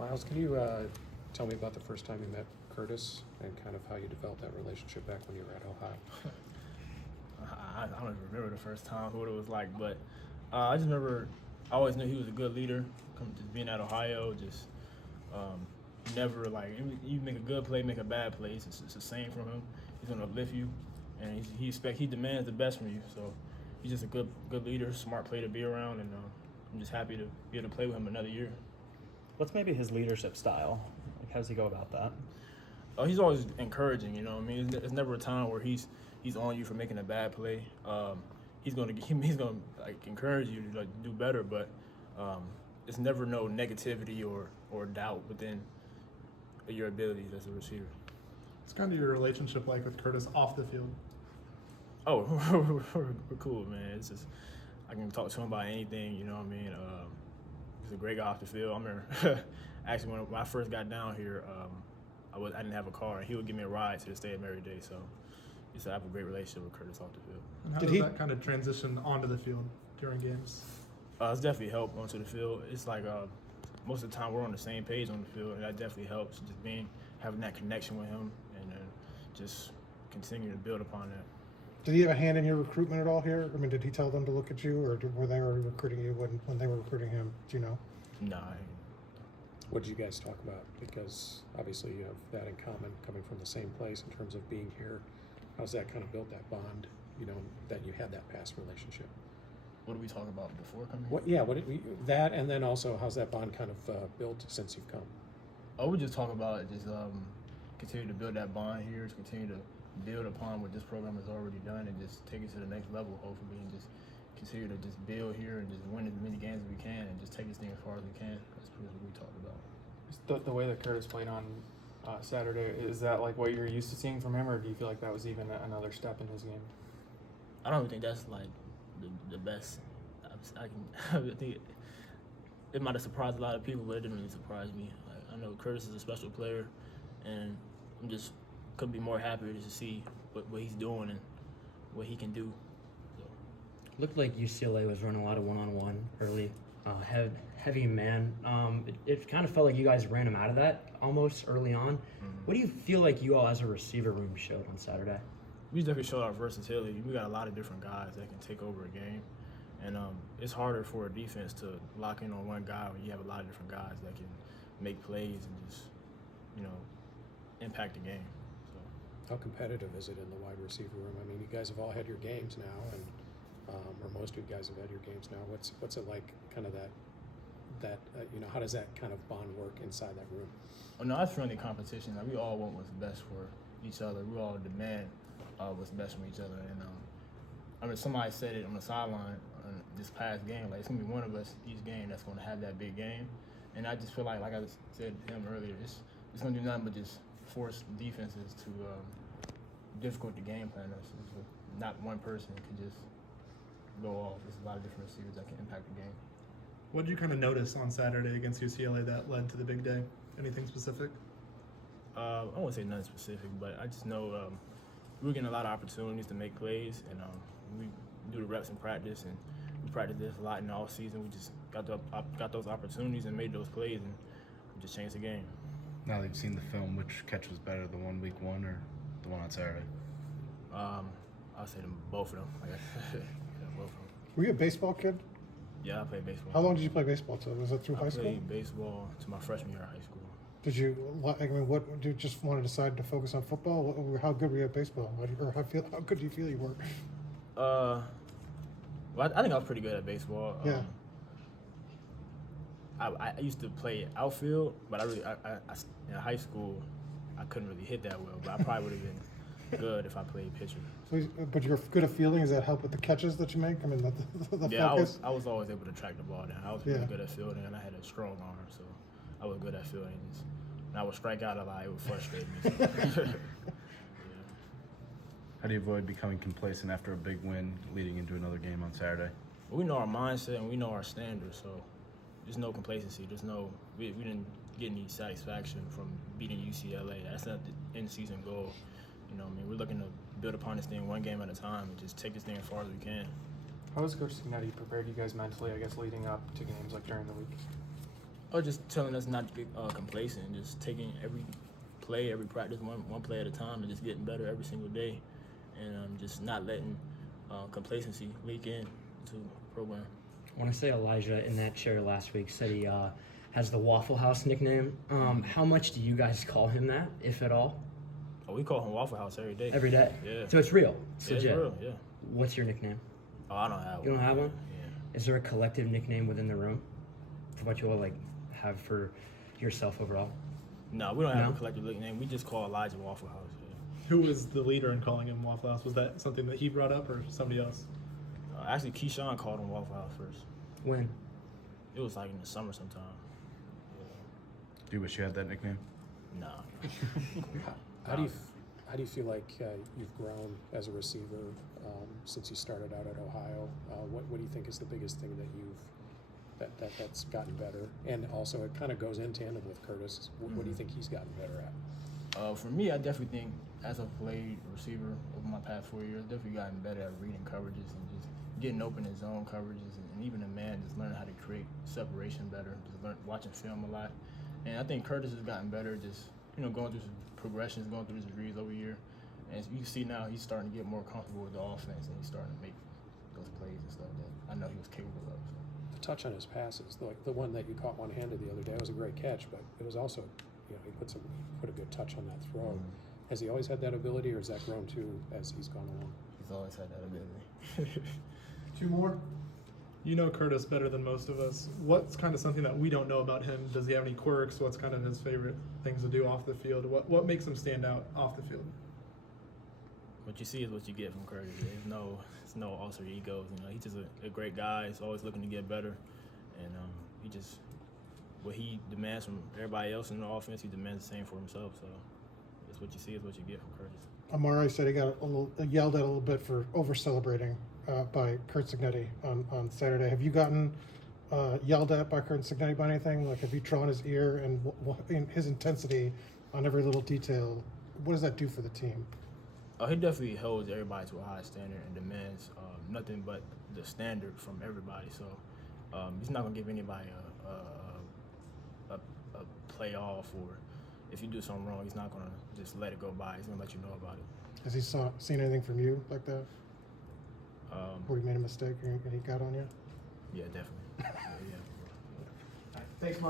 Miles, can you tell me about the first time you met Curtis and kind of how you developed that relationship back when you were at Ohio? I don't even remember the first time what it was like, but I just remember I always knew he was a good leader. Just being at Ohio, just never like you make a good play, make a bad play. It's the same from him. He's gonna uplift you, and he demands the best from you. So he's just a good leader, smart player to be around, and I'm just happy to be able to play with him another year. What's maybe his leadership style? Like, how does he go about that? Oh, he's always encouraging. You know, what I mean, it's never a time where he's on you for making a bad play. He's gonna like encourage you to like do better, but it's never no negativity or doubt within your abilities as a receiver. What's kind of your relationship like with Curtis off the field? Oh, we're cool, man. It's just I can talk to him about anything. You know what I mean? He's a great guy off the field. I remember actually when I first got down here, I didn't have a car, and he would give me a ride to the stadium every day. So just I have a great relationship with Curtis off the field. And how does that kind of transition onto the field during games? It's definitely helped onto the field. It's like most of the time we're on the same page on the field, and that definitely helps. Just having that connection with him, and just continue to build upon that. Did he have a hand in your recruitment at all here? I mean, did he tell them to look at you, or were they already recruiting you when they were recruiting him? Do you know? Nah. What did you guys talk about? Because obviously you have that in common, coming from the same place in terms of being here. How's that kind of built that bond, that you had that past relationship? What did we talk about before coming here? What? Yeah, that, and then also how's that bond kind of built since you've come? Oh, we just talk about just continue to build that bond here, to continue to build upon what this program has already done, and just take it to the next level, hopefully, and just continue to just build here and just win as many games as we can, and just take this thing as far as we can. That's pretty much what we talked about. The way that Curtis played on Saturday, is that like what you're used to seeing from him, or do you feel like that was even another step in his game? I don't think that's like the best. I think it might have surprised a lot of people, but it didn't really surprise me. Like, I know Curtis is a special player, and I'm just couldn't be more happier to see what he's doing and what he can do. So. Looked like UCLA was running a lot of one-on-one early, heavy man. It kind of felt like you guys ran him out of that almost early on. Mm-hmm. What do you feel like you all as a receiver room showed on Saturday? We definitely showed our versatility. We got a lot of different guys that can take over a game. And it's harder for a defense to lock in on one guy when you have a lot of different guys that can make plays and just, impact the game. So. How competitive is it in the wide receiver room? I mean, you guys have all had your games now, and or most of you guys have had your games now. What's it like, kind of that how does that kind of bond work inside that room? Oh, no, it's friendly competition. Like, we all want what's best for each other. We all demand what's best from each other. And I mean, somebody said it on the sideline this past game. Like, it's gonna be one of us each game that's gonna have that big game. And I just feel like I said to him earlier, it's gonna do nothing but just force defenses to difficult to game plan us. Not one person can just go off. There's a lot of different receivers that can impact the game. What did you kind of notice on Saturday against UCLA that led to the big day? Anything specific? I won't say nothing specific, but I just know we were getting a lot of opportunities to make plays, and we do the reps in practice, and we practice this a lot in the off season. We just got those opportunities and made those plays, and we just changed the game. Now that you've seen the film, which catch was better, the one week one or the one on Saturday? I'll say both of them. Yeah, both of them. Were you a baseball kid? Yeah, I played baseball. How long did you play baseball till? Was it through high school? I played baseball to my freshman year of high school. Did you? I mean, what did you just want to decide to focus on football? How good were you at baseball? Or how good do you feel you were? Well, I think I was pretty good at baseball. Yeah. I used to play outfield, but I in high school I couldn't really hit that well. But I probably would have been good if I played pitcher. So, but you're good at fielding. Does that help with the catches that you make? I mean, the yeah, focus. I was always able to track the ball down. I was really good at fielding, and I had a strong arm, so I was good at fielding. And I would strike out a lot. It would frustrate me. So. Yeah. How do you avoid becoming complacent after a big win leading into another game on Saturday? Well, we know our mindset and we know our standards, so there's no complacency. We didn't get any satisfaction from beating UCLA. That's not the in-season goal. We're looking to build upon this thing one game at a time and just take this thing as far as we can. How has Coach Signetti prepared you guys mentally, I guess, leading up to games like during the week? Or just telling us not to get complacent and just taking every play, every practice, one play at a time, and just getting better every single day, and just not letting complacency leak in to the program. I want to say Elijah in that chair last week said he has the Waffle House nickname. How much do you guys call him that, if at all? Oh, we call him Waffle House every day. Every day? Yeah. So it's real? It's Yeah, it's legit? real, yeah. What's your nickname? Oh, I don't have one. You don't have one? Yeah. Is there a collective nickname within the room for what you all like have for yourself overall? No, we don't have No? a collective nickname. We just call Elijah Waffle House. Yeah. Who was the leader in calling him Waffle House? Was that something that he brought up or somebody else? Actually, Keyshawn called him Waffle House first. When? It was like in the summer sometime. Do you wish you had that nickname? No. How do you feel like you've grown as a receiver since you started out at Ohio? What do you think is the biggest thing that that's gotten better? And also, it kind of goes in tandem with Curtis. What do you think he's gotten better at? For me, I definitely think as I've played receiver over my past 4 years, definitely gotten better at reading coverages and just getting open in zone coverages, and even a man just learning how to create separation better, just watching film a lot. And I think Curtis has gotten better just, going through some progressions, going through his reads over here. And as you can see now, he's starting to get more comfortable with the offense, and he's starting to make those plays and stuff that I know he was capable of. So. The touch on his passes, like the one that you caught one-handed the other day, was a great catch, but it was also, he put a good touch on that throw. Has he always had that ability, or has that grown too as he's gone along? He's always had that ability. 2 more. You know Curtis better than most of us. What's kind of something that we don't know about him? Does he have any quirks? What's kind of his favorite things to do off the field? What makes him stand out off the field? What you see is what you get from Curtis. There's no alter egos. He's just a great guy. He's always looking to get better, and what he demands from everybody else in the offense, he demands the same for himself. So that's what you see is what you get from Curtis. Amari said he got yelled at a little bit for over celebrating by Kurt Signetti on Saturday. Have you gotten yelled at by Kurt Signetti by anything? Like, have you drawn his ear and in his intensity on every little detail? What does that do for the team? He definitely holds everybody to a high standard and demands nothing but the standard from everybody. So he's not gonna give anybody a playoff, or if you do something wrong, he's not gonna just let it go by. He's gonna let you know about it. Has he seen anything from you like that? Where he made a mistake and he got on you? Yeah, definitely. Yeah. Thanks, Mike.